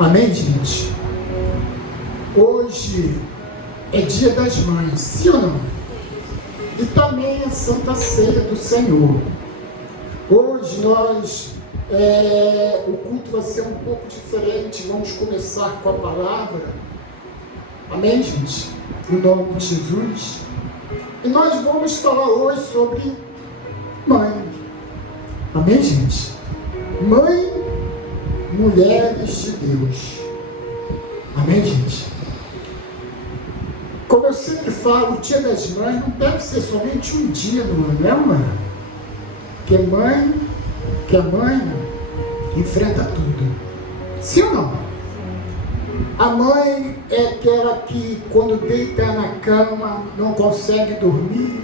Amém, gente? Hoje é dia das mães, sim ou não? E também a Santa Ceia do Senhor. Hoje o culto vai ser um pouco diferente. Vamos começar com a palavra. Amém, gente? Em nome de Jesus. E nós vamos falar hoje sobre mãe. Amém, gente? Mãe, mulheres de Deus. Amém, gente? Como eu sempre falo, o Dia das Mães não deve ser somente um dia no ano, né, mãe? Que a mãe enfrenta tudo. Sim ou não? A mãe é aquela que, quando deita na cama, não consegue dormir,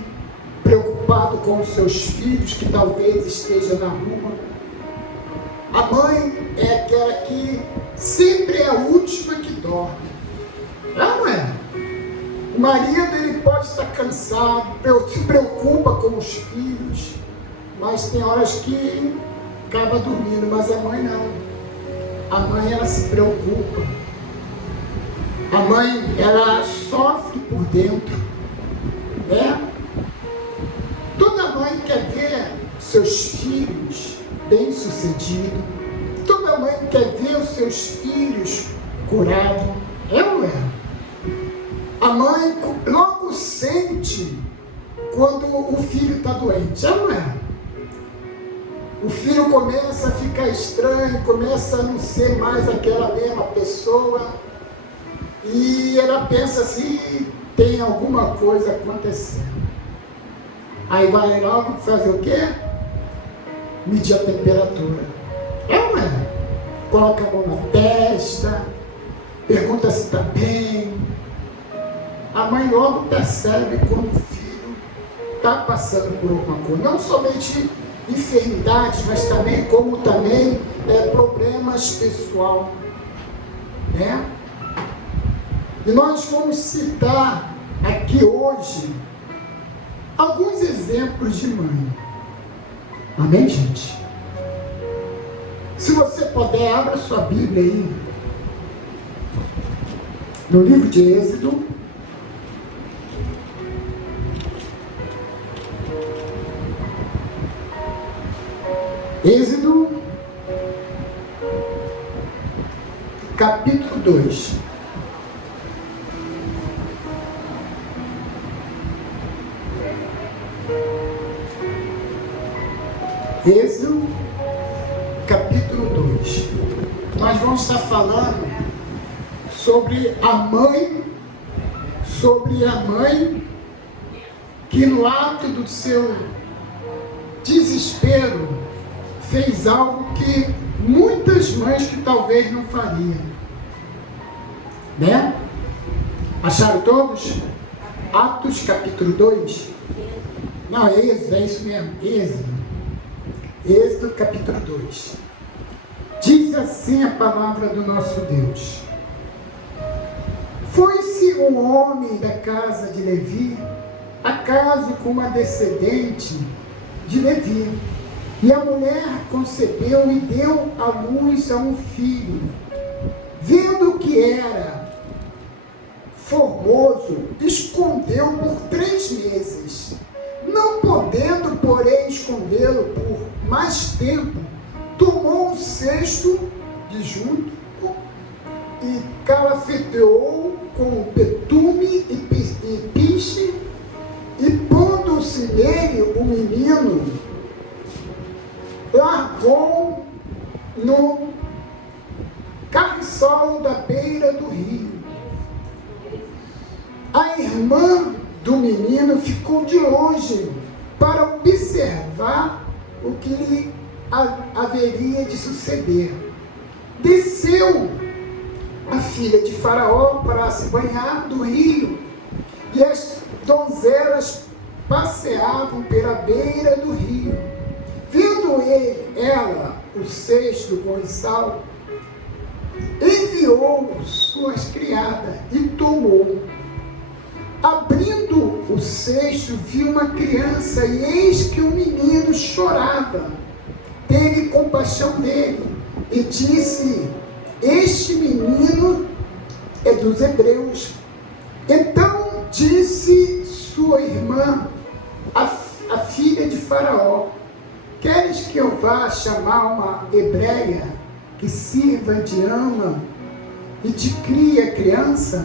preocupado com os seus filhos, que talvez esteja na rua. A mãe é aquela que sempre é a última que dorme. Não é? O marido, ele pode estar cansado, se preocupa com os filhos, mas tem horas que acaba dormindo, mas a mãe não. A mãe, ela se preocupa. A mãe, ela sofre por dentro, né? Toda mãe quer ver seus filhos bem-sucedidos. Toda mãe quer ver os seus filhos curados. É ou é? A mãe logo sente quando o filho está doente. É ou é? O filho começa a ficar estranho, começa a não ser mais aquela mesma pessoa. E ela pensa assim, tem alguma coisa acontecendo. Aí vai logo fazer o quê? Medir a temperatura. É ou é? Coloca a mão na testa, pergunta se está bem. A mãe logo percebe quando o filho está passando por alguma coisa. Não somente enfermidades, mas também problemas pessoal, né? E nós vamos citar aqui hoje alguns exemplos de mãe. Amém, gente? Se você puder, abra sua Bíblia aí no livro de Êxodo. Êxodo, capítulo 2. Êxodo, capítulo 2. Nós vamos estar falando sobre a mãe que no ato do seu desespero fez algo que muitas mães que talvez não fariam, né? Acharam todos? Atos capítulo 2? Não, é isso mesmo, Êxodo capítulo 2. Diz assim a palavra do nosso Deus: Foi-se um homem da casa de Levi, acaso com uma descendente de Levi, e a mulher concebeu e deu à luz a um filho. Vendo que era formoso, escondeu por 3 meses. Não podendo, porém, escondê-lo por mais tempo, tomou um cesto de junco e calafeteou com betume e piche, e pondo-se nele o menino, largou no carriçal da beira do rio. A irmã do menino ficou de longe para observar o que lhe haveria de suceder. Desceu a filha de Faraó para se banhar do rio, e as donzelas passeavam pela beira do rio. Vendo ela o cesto com sal, enviou suas criadas e tomou. Abrindo o cesto, viu uma criança, e eis que o menino chorava. Teve compaixão dele e disse: Este menino dos hebreus. Então disse sua irmã, a filha de Faraó: queres que eu vá chamar uma hebreia que sirva de ama e te crie a criança?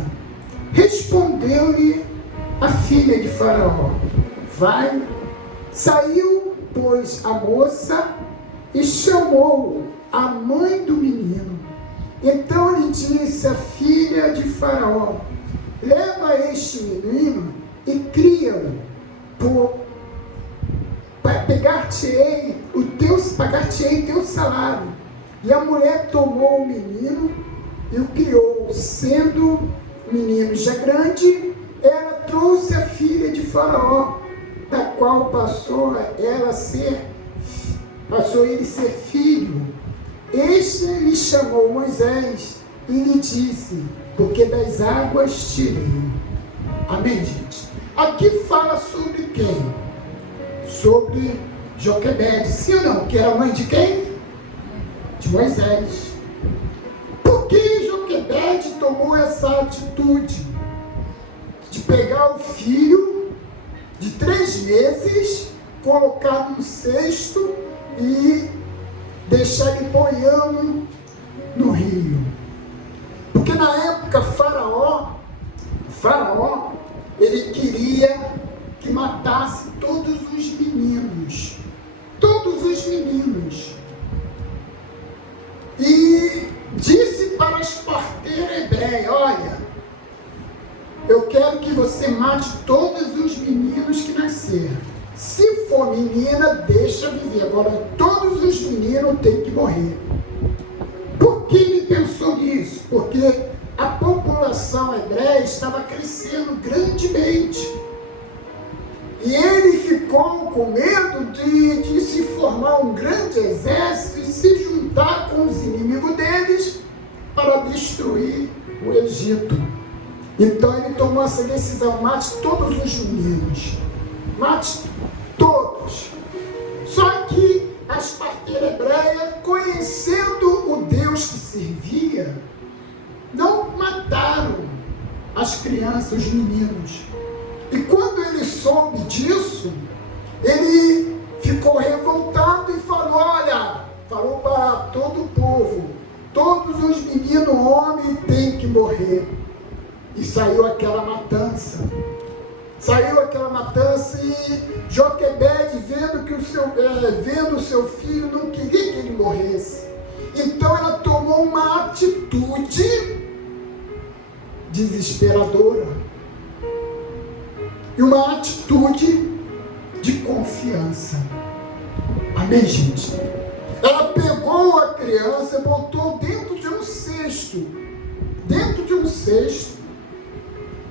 Respondeu-lhe a filha de Faraó: vai. Saiu, pois, a moça e chamou a mãe do menino. Então lhe disse a filha de Faraó: leva este menino e cria-o, pagar-te-ei teu salário. E a mulher tomou o menino e o criou. Sendo o menino já grande, ela trouxe a filha de Faraó, da qual passou ele ser filho. Este lhe chamou Moisés e lhe disse: porque das águas tirei. Amém, gente? Aqui fala sobre quem? Sobre Joquebede, sim ou não? Que era mãe de quem? De Moisés. Por que Joquebede tomou essa atitude de pegar o filho de 3 meses, colocar num cesto e deixar ele boiando no rio? Porque na época Faraó, ele queria que matasse todos os meninos. E disse para as parteiras hebreias: olha, eu quero que você mate todos os meninos que nasceram. Se for menina, deixa viver. Agora, todos os meninos têm que morrer. Por que ele pensou nisso? Porque a população hebreia estava crescendo grandemente. E ele ficou com medo de se formar um grande exército e se juntar com os inimigos deles para destruir o Egito. Então ele tomou essa decisão: mate todos os meninos. Mate todos. Só que as parteiras hebreias, conhecendo o Deus que servia, não mataram as crianças, os meninos. E quando ele soube disso, ele ficou revoltado e falou para todo o povo: todos os meninos homens têm que morrer. E saiu aquela matança. E Joquebede, vendo o seu filho, não queria que ele morresse. Então ela tomou uma atitude desesperadora e uma atitude de confiança. Amém, gente? Ela pegou a criança e botou dentro de um cesto,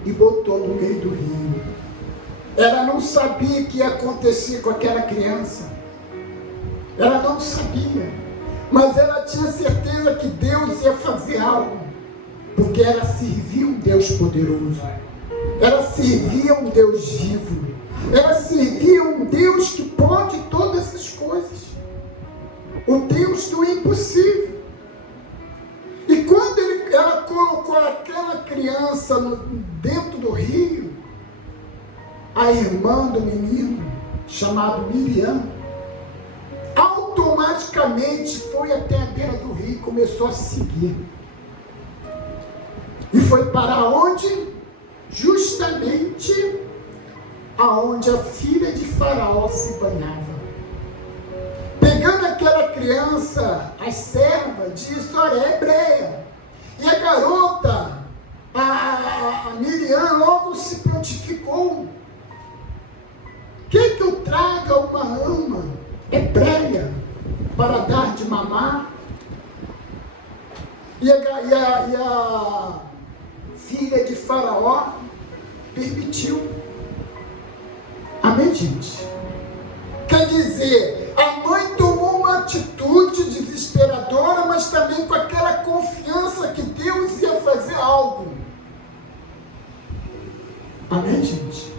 e botou no meio do rio. Ela não sabia o que ia acontecer com aquela criança. Ela não sabia. Mas ela tinha certeza que Deus ia fazer algo. Porque ela servia um Deus poderoso. Ela servia um Deus vivo. Ela servia um Deus que pode todas essas coisas. O Deus do impossível. E quando ela colocou aquela criança dentro do rio, a irmã do menino, chamado Miriam, automaticamente foi até a beira do rio e começou a seguir. E foi para onde? Justamente aonde a filha de Faraó se banhava. Pegando aquela criança, as servas disse: olha, é hebreia. E a garota, a Miriam, logo se prontificou: quer que eu traga uma ama hebreia para dar de mamar? E a filha de Faraó permitiu. Amém, gente? Quer dizer, a mãe tomou uma atitude desesperadora, mas também com aquela confiança que Deus ia fazer algo. Amém, gente?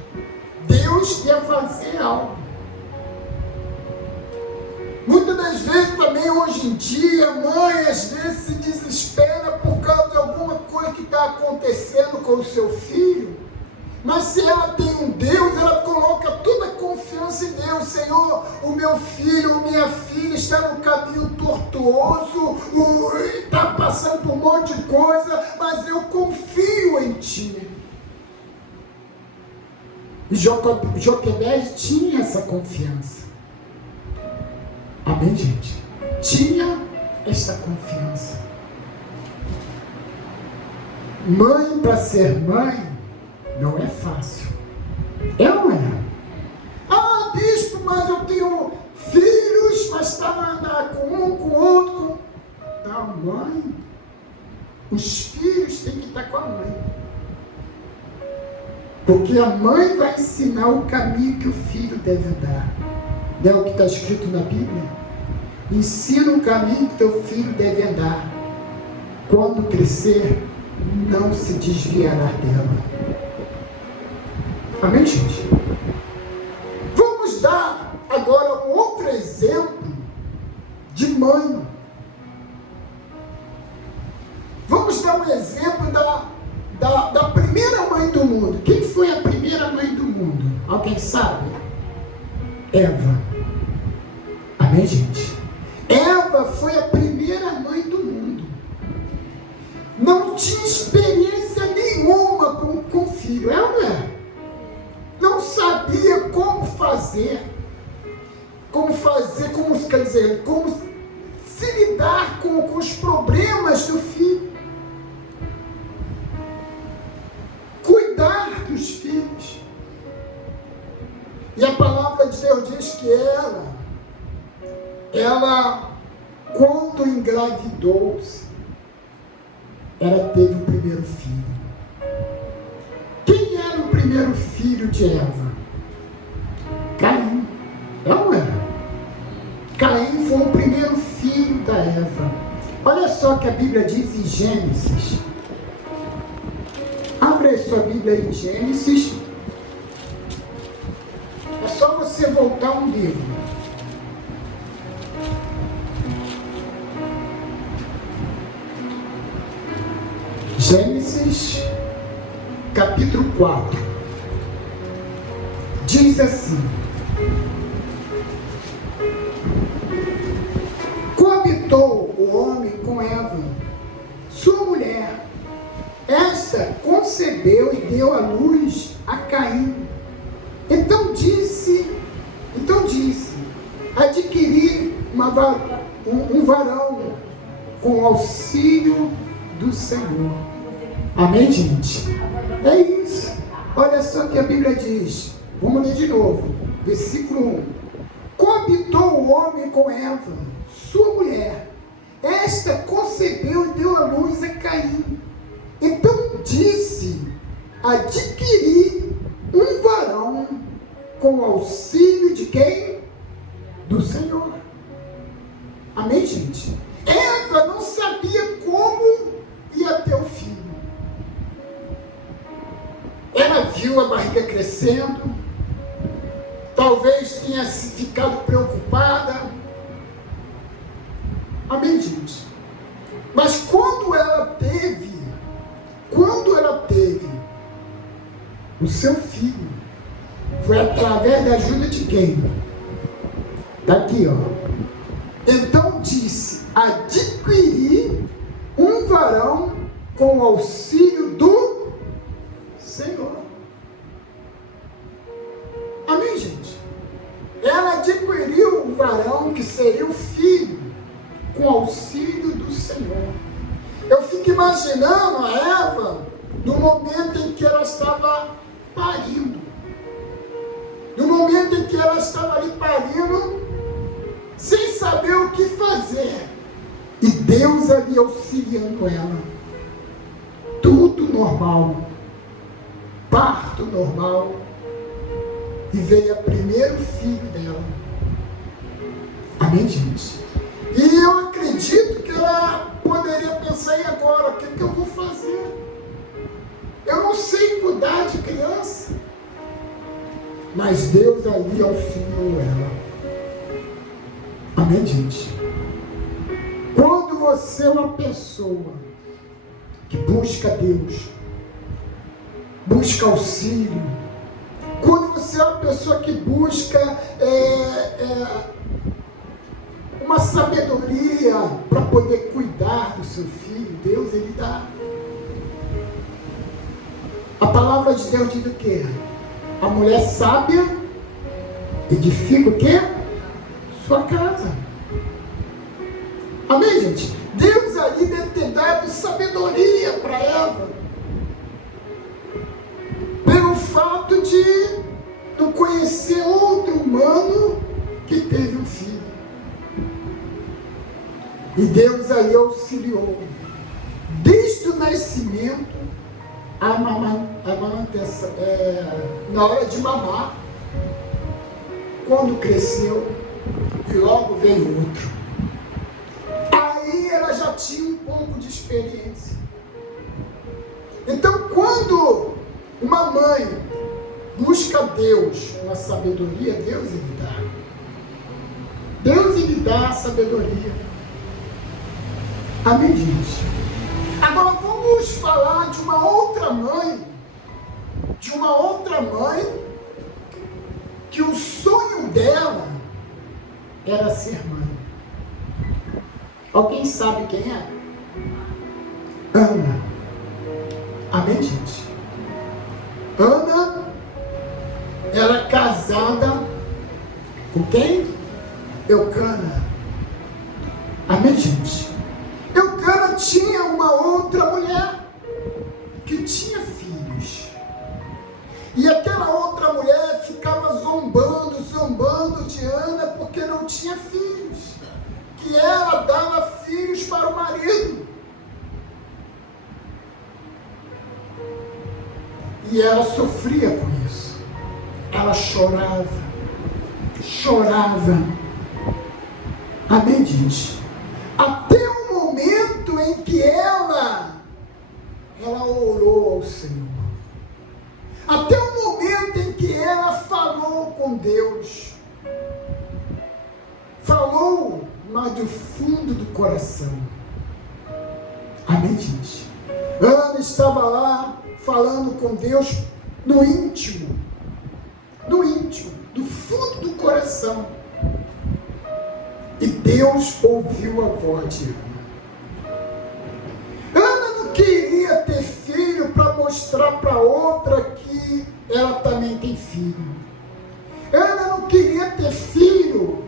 Deus ia fazer algo. Muitas das vezes também, hoje em dia, a mãe às vezes se desespera por causa de alguma coisa que está acontecendo com o seu filho, mas se ela tem um Deus, ela coloca toda a confiança em Deus. Senhor, o meu filho, ou minha filha está no caminho tortuoso, está passando por um monte de coisa, mas eu confio em Ti. E Joquebede tinha essa confiança. Amém, gente? Tinha esta confiança. Mãe, para ser mãe, não é fácil. É ou não é? Ah, bispo, mas eu tenho filhos, mas está com um, com outro. Não, mãe. Os filhos têm que estar com a mãe. Porque a mãe vai ensinar o caminho que o filho deve andar. Não é o que está escrito na Bíblia? Ensina o caminho que teu filho deve andar. Quando crescer, não se desviará dela. Amém, gente? Vamos dar agora um outro exemplo de mãe. Vamos dar um exemplo da primeira mãe do mundo. Quem foi a primeira mãe do mundo? Alguém sabe? Eva. Amém, gente? Eva foi a primeira mãe do mundo. Não tinha experiência nenhuma com filho. É ou não é? Não sabia como se lidar com os problemas do filho. Cuidar dos filhos. E a palavra de Deus diz que ela quando engravidou-se, ela teve o primeiro filho. Quem era o primeiro filho de Eva? Caim. Não era? Caim foi o primeiro filho da Eva. Olha só o que a Bíblia diz em Gênesis. Abre a sua Bíblia em Gênesis. É só você voltar um livro. Gênesis, capítulo 4. Diz assim: coabitou o homem com Eva, sua mulher. Esta concebeu e deu à luz a Caim. Então disse, adquiri um varão com auxílio do Senhor. Amém, gente? É isso. Olha só o que a Bíblia diz. Vamos ler de novo. Versículo 1. Coabitou o homem com Eva, sua mulher. Esta concebeu e deu à luz a Caim. Então disse, adquiri um varão com auxílio de quem? Do Senhor. Amém, gente? Eva não sabia como ia ter o filho. Ela viu a barriga crescendo, talvez tenha ficado preocupada. Amém, gente? Mas quando ela teve o seu filho, foi através da ajuda de quem? Daqui, ó. Então disse, adquiri um varão com o auxílio do Senhor. Amém, gente? Ela adquiriu um varão que seria o filho, com auxílio do Senhor. Eu fico imaginando a Eva no momento em que ela estava parindo. No momento em que ela estava ali parindo, sem saber o que fazer. E Deus ali auxiliando ela. Tudo normal. Parto normal. E veio o primeiro filho dela. Amém, gente? E eu acredito que ela poderia pensar, e agora? O que eu vou fazer? Eu não sei cuidar de criança. Mas Deus ali auxiliou ela. Amém, gente? Quando você é uma pessoa que busca Deus, busca auxílio, quando você é uma pessoa que busca uma sabedoria para poder cuidar do seu filho, Deus, Ele dá. A palavra de Deus diz o quê? A mulher sábia edifica o quê? Sua casa. Amém, gente? Deus ali deve ter dado sabedoria para Eva, pelo fato de não conhecer outro humano que teve um filho. E Deus aí auxiliou, desde o nascimento, a manutenção, na hora de mamar, quando cresceu, e logo veio outro. Aí ela já tinha um pouco de experiência. Então, quando uma mãe busca Deus, uma sabedoria, Deus lhe dá. Deus lhe dá a sabedoria. Amém, gente? Agora vamos falar de uma outra mãe, que o sonho dela era ser mãe. Alguém sabe quem é? Ana. Amém, gente? Ana era casada com quem? Eucana. Amém, gente? Eucana tinha uma outra mulher que tinha filhos. E aquela outra mulher ficava zombando de Ana porque não tinha filhos. Que ela dava filhos para o marido. E ela sofria com isso. Ela chorava. Amém, gente? Até o momento em que ela orou ao Senhor. Até o momento em que ela falou com Deus. Falou, mas do fundo do coração. Amém, gente? Ana estava lá falando com Deus no íntimo, do fundo do coração. E Deus ouviu a voz de Ana. Ana não queria ter filho para mostrar para outra que ela também tem filho. Ana não queria ter filho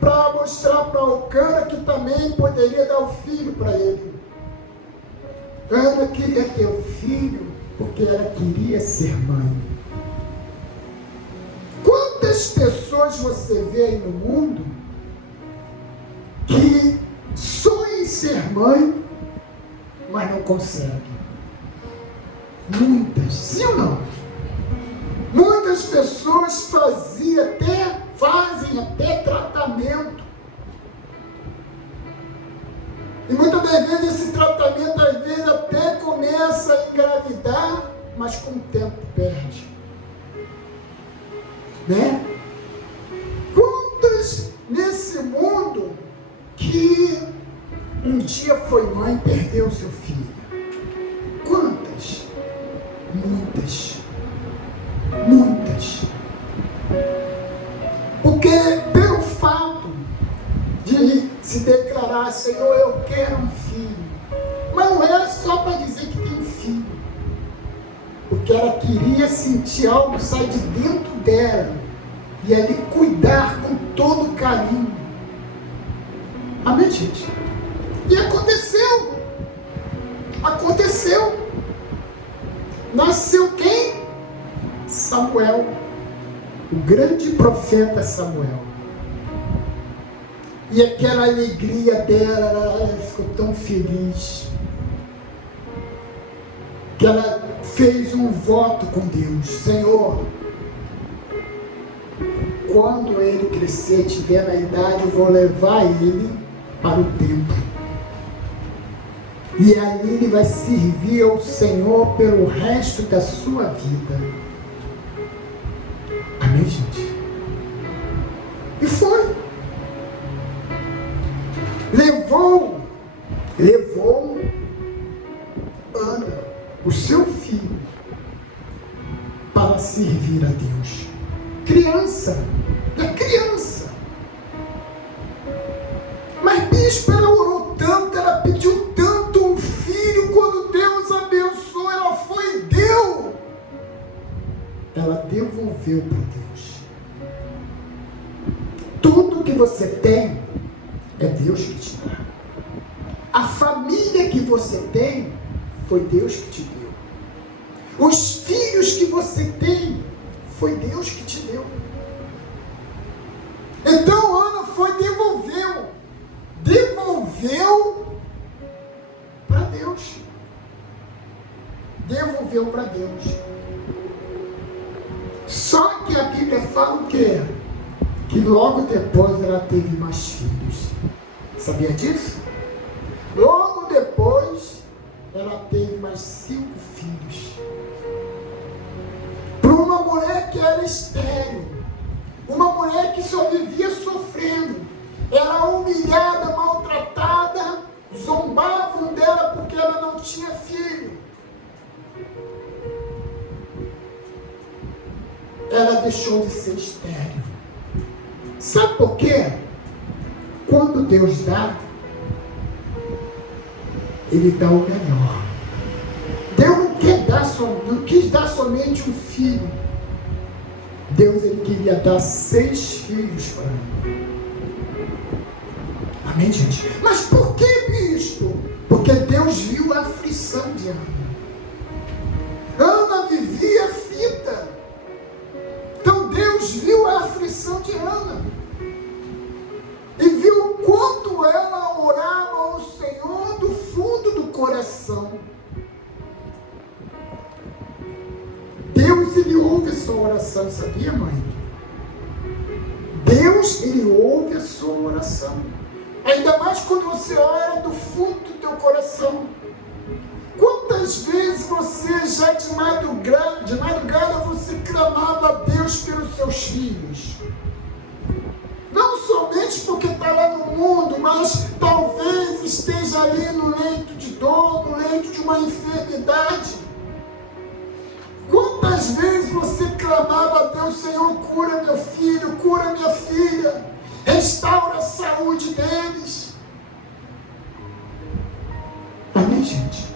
para mostrar para Eucana que também poderia dar o filho para ele. Ana queria ter o filho porque ela queria ser mãe. Quantas pessoas você vê aí no mundo que sonham em ser mãe, mas não conseguem? Muitas, sim ou não? Muitas pessoas fazem até tratamento. E muitas das vezes esse tratamento, às vezes, até começa a engravidar, mas com o tempo perde. Né? Quantas nesse mundo que um dia foi mãe e perdeu seu filho? Quantas? Muitas. Porque pelo fato de se declarar, Senhor, eu quero um filho, mas não era só para dizer que tem um filho, porque ela queria sentir algo sair de dentro dela e ali cuidar com todo carinho. Amém, gente? E aconteceu. Nasceu quem? Samuel, o grande profeta Samuel. E aquela alegria dela, ela ficou tão feliz, que ela fez um voto com Deus: Senhor, quando ele crescer, tiver na idade, eu vou levar ele para o templo. E ali ele vai servir ao Senhor pelo resto da sua vida. Amém, gente? E foi. Levou Ana, o seu filho, para servir a Deus. Criança, é criança. Mas bispo, ela orou tanto, ela pediu tanto um filho, quando Deus abençoou, ela foi e deu. Ela devolveu para Deus. Tudo que você tem, é Deus que te dá. A família que você tem, foi Deus que te deu. Os filhos que você tem, foi Deus que te deu. Então Ana foi devolveu para Deus. Devolveu para Deus. Só que a Bíblia fala o quê? Que logo depois ela teve mais filhos. Sabia disso? Logo depois ela teve mais 5 filhos. Para uma mulher que era estéril, uma mulher que só vivia sofrendo, era humilhada, maltratada, zombavam dela porque ela não tinha filho. Ela deixou de ser estéril. Sabe por quê? Quando Deus dá, Ele dá o melhor. Deus não quis dar somente um filho. Deus, Ele queria dar 6 filhos para ela. Amém, gente? Mas por que, bispo? Porque Deus viu a aflição de Ana. Ana vivia aflita. Então Deus viu a aflição de Ana. E viu o quanto ela orava ao Senhor do fundo do coração. Deus, Ele ouve a sua oração, sabia, mãe? Deus, Ele ouve a sua oração. Ainda mais quando você ora do fundo do teu coração. Quantas vezes você já de madrugada você clamava a Deus pelos seus filhos? Não somente porque está lá no mundo, mas talvez esteja ali no leito de dor, no leito de uma enfermidade. Quantas vezes você clamava a Deus, Senhor, cura meu filho, cura minha filha, restaura a saúde deles. Amém, gente?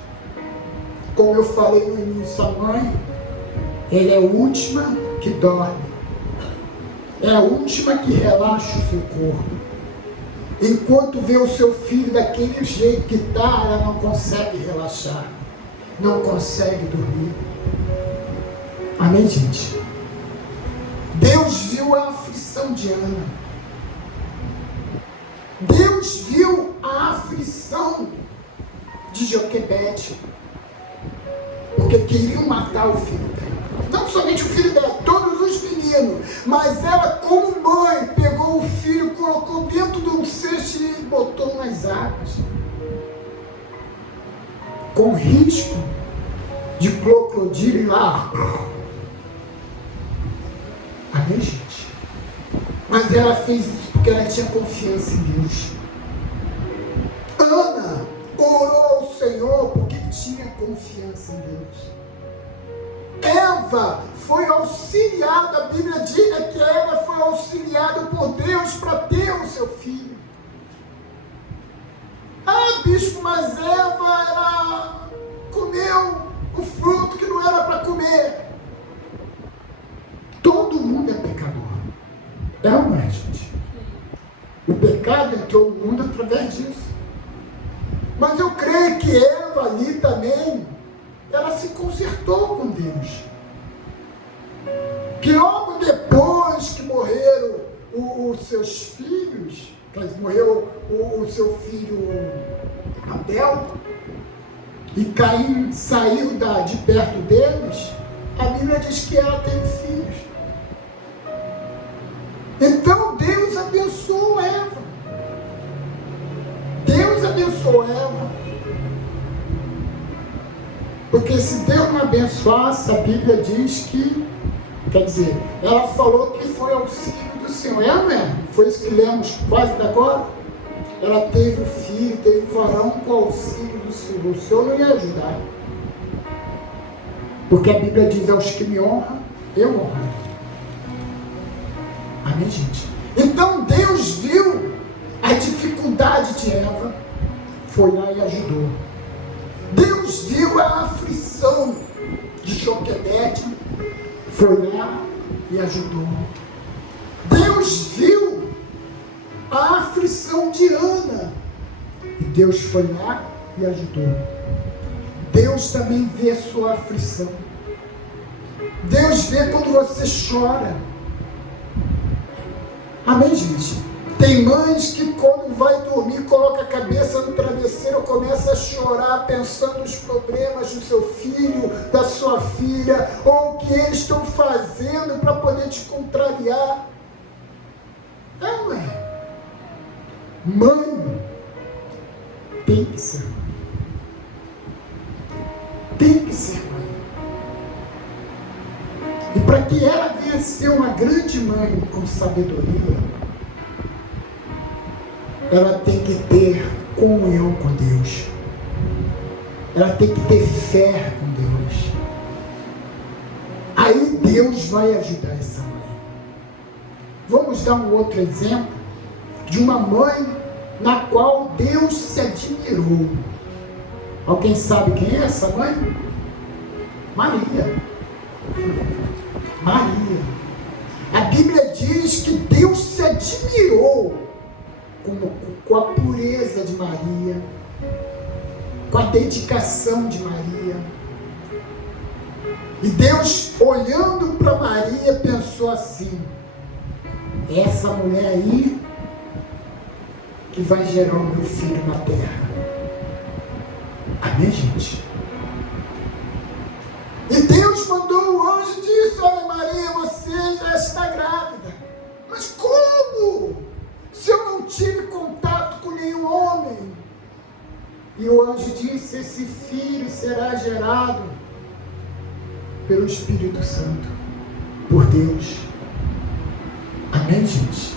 Como eu falei no início, a mãe, ela é a última que dorme. É a última que relaxa o seu corpo. Enquanto vê o seu filho daquele jeito que está, ela não consegue relaxar. Não consegue dormir. Amém, gente? Deus viu a aflição de Ana. Deus viu a aflição de Joquebede. Porque queriam matar o filho dela. Não somente o filho dela, todos os meninos. Mas ela, como mãe, pegou o filho, colocou dentro de um cesto e botou nas águas. Com risco de crocodilo ir lá. Amém, gente? Mas ela fez isso porque ela tinha confiança em Deus. Ana orou ao Senhor porque tinha confiança em Deus. Eva foi auxiliada, a Bíblia diz que Eva foi auxiliada por Deus para ter o seu filho. Ah, bispo, mas Eva, ela comeu o fruto que não era para comer. Todo mundo é pecador. É ou não é, gente? O pecado entrou no mundo através disso. Mas eu creio que Eva ali também, ela se consertou com Deus. Que logo depois que morreram os seus filhos, morreu o seu filho Abel, e Caim saiu de perto deles, a Bíblia diz que ela teve filhos. Então Deus abençoou Eva. Deus abençoou Eva. Porque se Deus não abençoasse, a Bíblia diz que, quer dizer, ela falou que foi auxílio do Senhor. É, não é? Foi isso que lemos quase agora. Ela teve o filho, teve o varão com o auxílio do Senhor. O Senhor não ia ajudar. Porque a Bíblia diz, aos que me honram, eu honrarei. Amém, gente? Então Deus viu a dificuldade de Eva, foi lá e ajudou. Deus viu a aflição de Joquebede, foi lá e ajudou. Deus viu a aflição de Ana, e Deus foi lá e ajudou. Deus também vê a sua aflição. Deus vê quando você chora. Amém, gente? Tem mães que quando vai dormir, coloca a cabeça no travesseiro, começa a chorar, pensando nos problemas do seu filho, da sua filha, ou o que eles estão fazendo para poder te contrariar. Não é? Mãe tem que ser mãe. Tem que ser mãe. E para que ela venha ser uma grande mãe com sabedoria, ela tem que ter comunhão com Deus. Ela tem que ter fé com Deus. Aí Deus vai ajudar essa mãe. Vamos dar um outro exemplo de uma mãe na qual Deus se admirou. Alguém sabe quem é essa mãe? Maria. Maria. A Bíblia diz que Deus se admirou com a pureza de Maria, com a dedicação de Maria. E Deus, olhando para Maria, pensou assim: essa mulher aí que vai gerar o meu filho na terra. Amém, gente? E Deus mandou o anjo e disse: olha, Maria, você já está grávida. Mas como? Se eu não tive contato com nenhum homem. E o anjo disse: esse filho será gerado pelo Espírito Santo, por Deus. Amém, gente?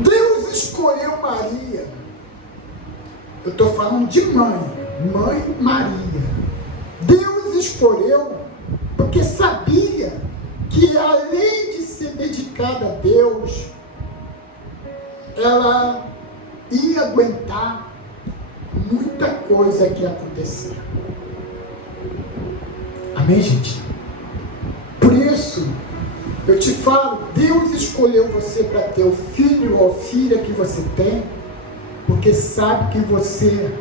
Deus escolheu Maria. Eu estou falando de mãe Maria. Deus escolheu porque sabia que, além de ser dedicada a Deus, ela ia aguentar muita coisa que ia acontecer. Amém, gente? Por isso, eu te falo, Deus escolheu você para ter o filho ou filha que você tem, porque sabe que você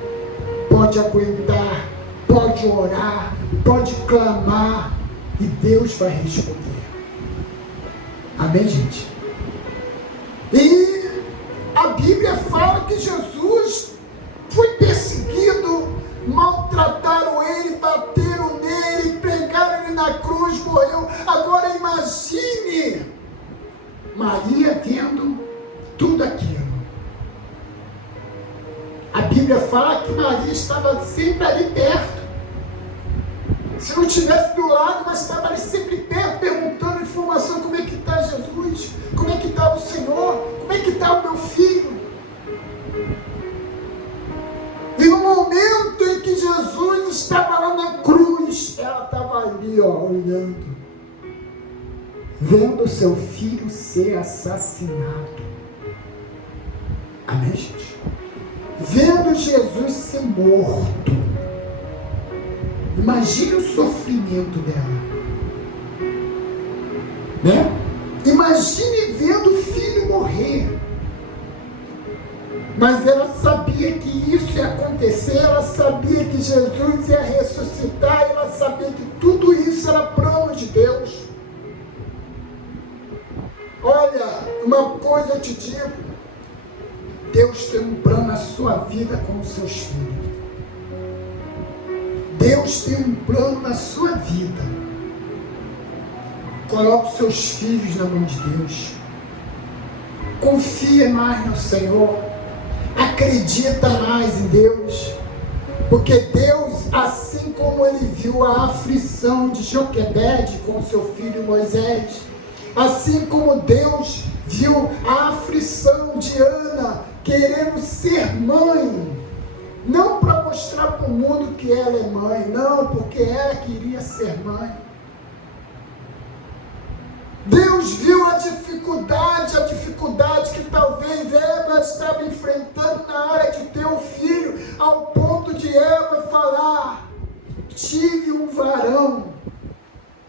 pode aguentar, pode orar, pode clamar, e Deus vai responder. Amém, gente? E a Bíblia fala que Jesus foi perseguido, maltrataram ele, bateram nele, pregaram ele na cruz, morreu. Agora imagine Maria vendo tudo aquilo. A Bíblia fala que Maria estava sempre ali perto. Se não estivesse do lado, mas estava ali sempre perto, perguntando informação: como é que está Jesus? Como é que está o Senhor? Como é que está o meu filho? E no momento em que Jesus estava lá na cruz, ela estava ali, olhando, vendo o seu filho ser assassinado. Amém, gente? Vendo Jesus ser morto. Imagine o sofrimento dela, né? Imagine vendo o filho morrer. Mas ela sabia que isso ia acontecer, ela sabia que Jesus ia ressuscitar, ela sabia que tudo isso era plano de Deus. Olha, uma coisa eu te digo: Deus tem um plano na sua vida com os seus filhos. Deus tem um plano na sua vida. Coloque os seus filhos na mão de Deus. Confia mais no Senhor. Acredita mais em Deus. Porque Deus, assim como Ele viu a aflição de Joquebede com seu filho Moisés, assim como Deus viu a aflição de Ana querendo ser mãe, não para mostrar para o mundo que ela é mãe, não, porque ela queria ser mãe. Deus viu a dificuldade que talvez Eva estava enfrentando na hora de ter um filho, ao ponto de Eva falar: tive um varão,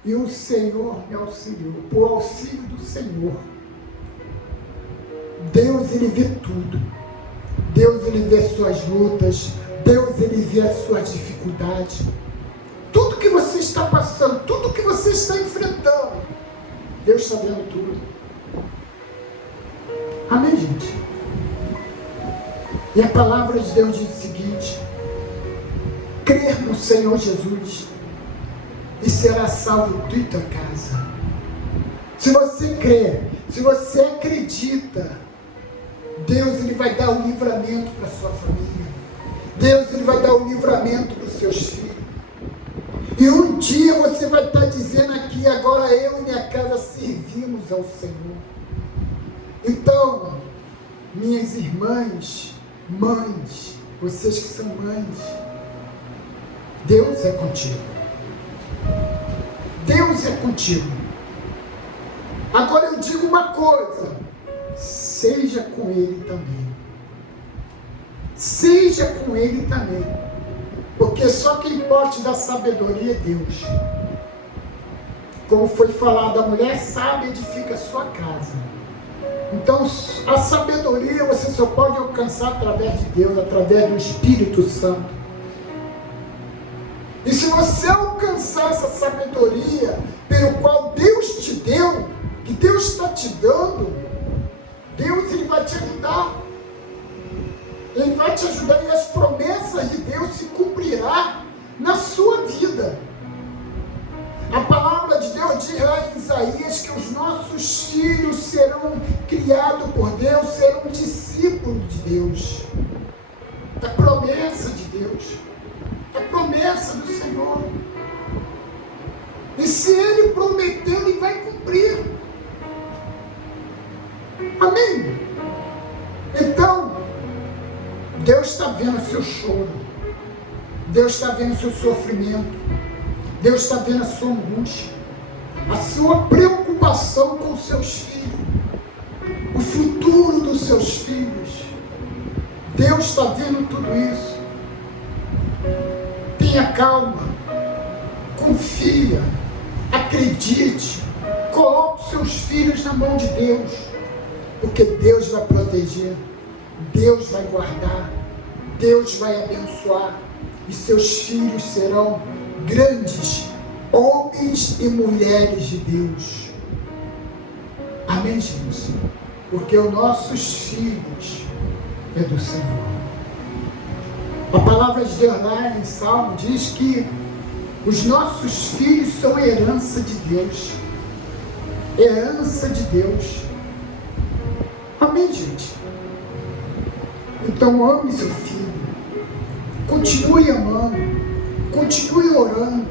e o Senhor me auxiliou. Por auxílio do Senhor. Deus, Ele vê tudo. Deus, Ele vê suas lutas. Deus, Ele vê as suas dificuldades. Tudo que você está passando, tudo que você está enfrentando, Deus está vendo tudo. Amém, gente? E a palavra de Deus diz o seguinte: crer no Senhor Jesus e será salvo tu e tua casa. Se você crê, se você acredita, Deus, Ele vai dar o livramento para a sua família. Deus, Ele vai dar o livramento para os seus filhos. E um dia você vai estar dizendo aqui: agora eu e minha casa servimos ao Senhor. Então, minhas irmãs, mães, vocês que são mães, Deus é contigo. Deus é contigo. Agora eu digo uma coisa: seja com Ele também. Seja com Ele também. Porque só quem pode dar sabedoria é Deus. Como foi falado, a mulher sábia edifica a sua casa. Então, a sabedoria você só pode alcançar através de Deus, através do Espírito Santo. E se você alcançar essa sabedoria pelo qual Deus te deu, que Deus está te dando, Deus, Ele vai te ajudar. Ele vai te ajudar, e as promessas de Deus se cumprirá na sua vida. A palavra de Deus diz lá em Isaías que os nossos filhos serão criados por Deus, serão discípulos de Deus. É promessa de Deus. É promessa do Senhor. E se Ele prometeu, Ele vai cumprir. Amém? Então, Deus está vendo o seu choro. Deus está vendo o seu sofrimento. Deus está vendo a sua angústia. A sua preocupação com os seus filhos. O futuro dos seus filhos. Deus está vendo tudo isso. Tenha calma. Confia. Acredite. Coloque os seus filhos na mão de Deus. Porque Deus vai proteger. Deus vai guardar, Deus vai abençoar, e seus filhos serão grandes homens e mulheres de Deus. Amém, gente? Porque os nossos filhos é do Senhor. A palavra de Deus lá em Salmo diz que os nossos filhos são herança de Deus. Herança de Deus. Amém, gente? Então ame seu filho, continue amando, continue orando,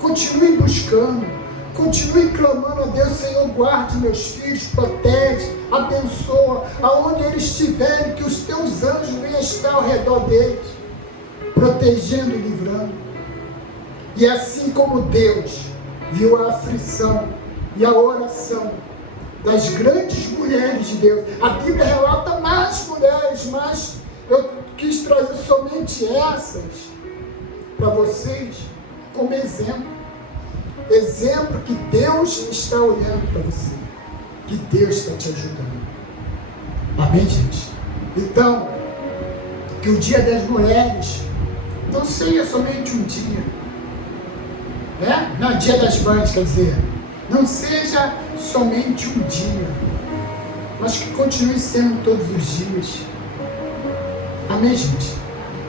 continue buscando, continue clamando a Deus: Senhor, guarde meus filhos, protege, abençoa, aonde eles estiverem, que os teus anjos venham estar ao redor deles, protegendo e livrando. E assim como Deus viu a aflição e a oração das grandes mulheres de Deus. A Bíblia relata mais mulheres, mas eu quis trazer somente essas para vocês como exemplo. Exemplo que Deus está olhando para você, que Deus está te ajudando. Amém, gente? Então, que o Dia das Mulheres não seja somente um dia, né? Não, Dia das Mães, quer dizer, não seja somente um dia, mas que continue sendo todos os dias. Amém, gente?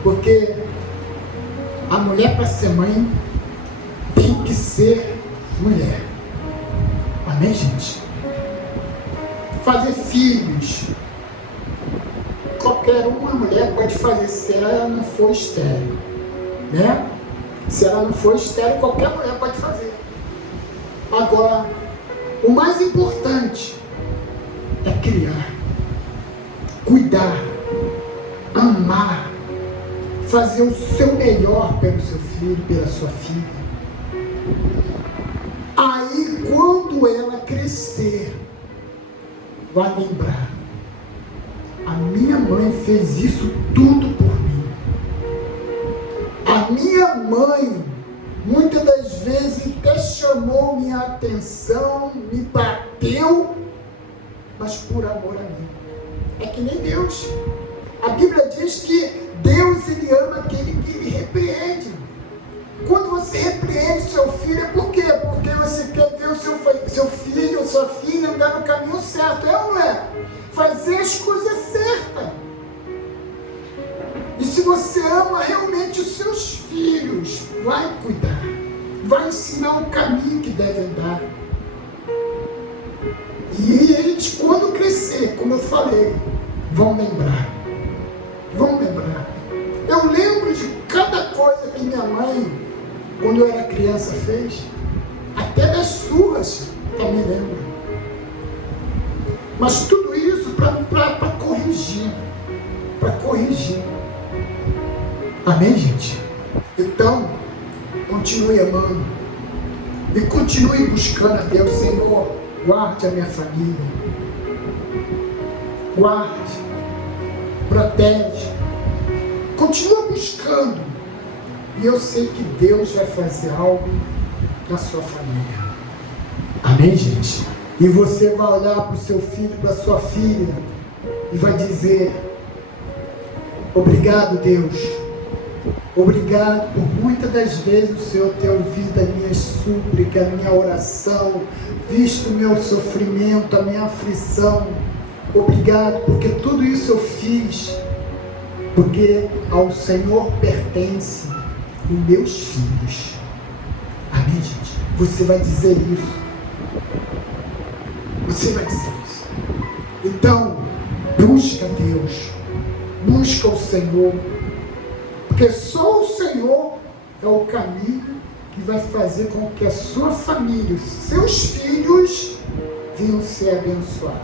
Porque a mulher, para ser mãe, tem que ser mulher. Amém, gente? Fazer filhos, qualquer uma mulher pode fazer, se ela não for estéril, né? Se ela não for estéril, qualquer mulher pode fazer. Agora, o mais importante é criar, cuidar, amar, fazer o seu melhor pelo seu filho, pela sua filha. Aí Aí, quando ela crescer, vai lembrar: a minha mãe fez isso tudo por mim. A minha mãe, muitas das vezes, até chamou minha atenção, me bateu, mas por amor a mim. É que nem Deus. A Bíblia diz que Deus, ele ama aquele que ele repreende. Quando você repreende seu filho, é por quê? Porque você quer ver o seu filho ou sua filha andar no caminho certo, é ou não é? Fazer as coisas certas. E se você ama realmente os seus filhos, vai cuidar, vai ensinar o caminho que deve andar. E eles, quando crescer, como eu falei, vão lembrar. Vão lembrar. Eu lembro de cada coisa que minha mãe, quando eu era criança, fez. Até das surras, eu me lembro. Mas tudo isso para corrigir. Para corrigir. Amém, gente? Então, continue amando. E continue buscando a Deus. Senhor, guarde a minha família. Guarde. Protege. Continua buscando. E eu sei que Deus vai fazer algo na sua família. Amém, gente? E você vai olhar para o seu filho, para a sua filha, e vai dizer: obrigado, Deus. Obrigado por muitas das vezes o Senhor ter ouvido a minha súplica, a minha oração, visto o meu sofrimento, a minha aflição. Obrigado, porque tudo isso eu fiz, porque ao Senhor pertence os meus filhos. Amém, gente? Você vai dizer isso. Você vai dizer isso. Então, busca Deus. Busca o Senhor. Porque só o Senhor é o caminho que vai fazer com que a sua família, os seus filhos, venham ser abençoados.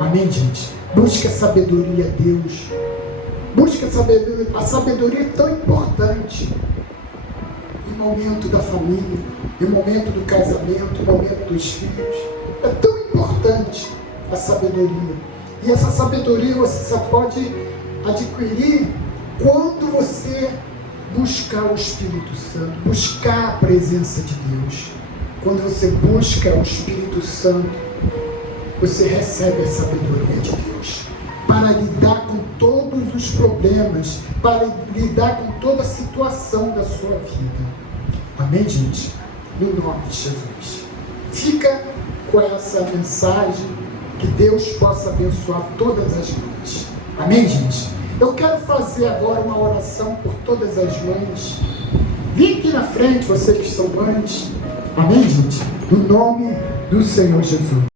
Amém, gente? Busque a sabedoria a Deus. Busque a sabedoria. A sabedoria é tão importante no momento da família, no momento do casamento, no momento dos filhos. É tão importante a sabedoria. E essa sabedoria você só pode adquirir quando você buscar o Espírito Santo, buscar a presença de Deus. Quando você busca o Espírito Santo, você recebe a sabedoria de Deus para lidar com todos os problemas, para lidar com toda a situação da sua vida. Amém, gente? No nome de Jesus. Fica com essa mensagem, que Deus possa abençoar todas as mães. Amém, gente? Eu quero fazer agora uma oração por todas as mães. Vem aqui na frente, vocês que são mães. Amém, gente? No nome do Senhor Jesus.